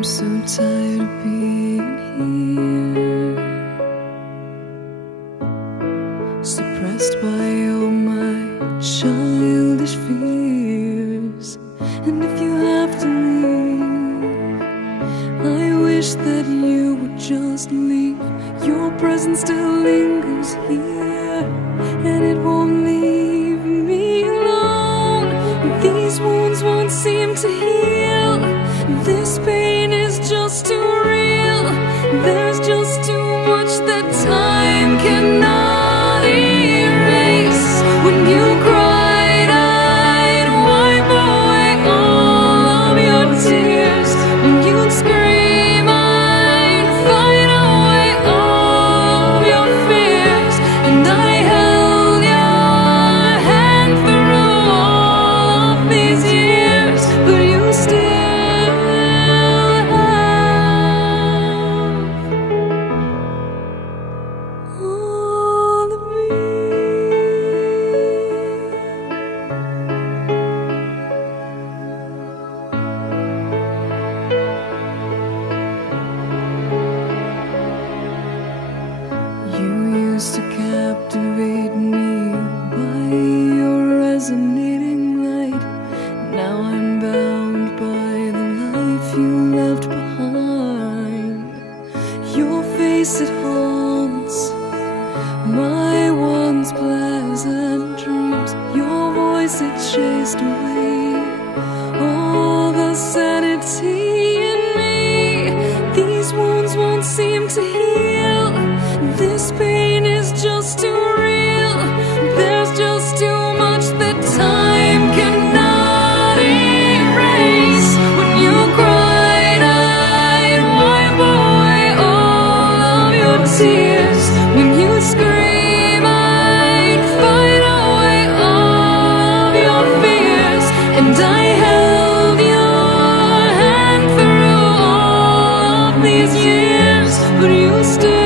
I'm so tired of being here, suppressed by all my childish fears. And if you have to leave, I wish that you would just leave. Your presence still lingers here, and it won't leave me alone. These wounds won't seem to heal. This pain is just too real. There's just too much that time cannot erase. When you cried, I'd wipe away all of your tears. When you'd scream, I'd fight away all of your fears. And I held your hand through all of these years, but you still to captivate me by your resonating light. Now I'm bound by the life you left behind. Your face, it haunts my once pleasant dreams. Your voice, it chased away all the sanity in me. These wounds won't seem to heal. This pain is just too real. There's just too much that time cannot erase. When you cried, I'd wipe away all of your tears. When you scream, I'd fight away all of your fears. And I held your hand through all of these years, but you still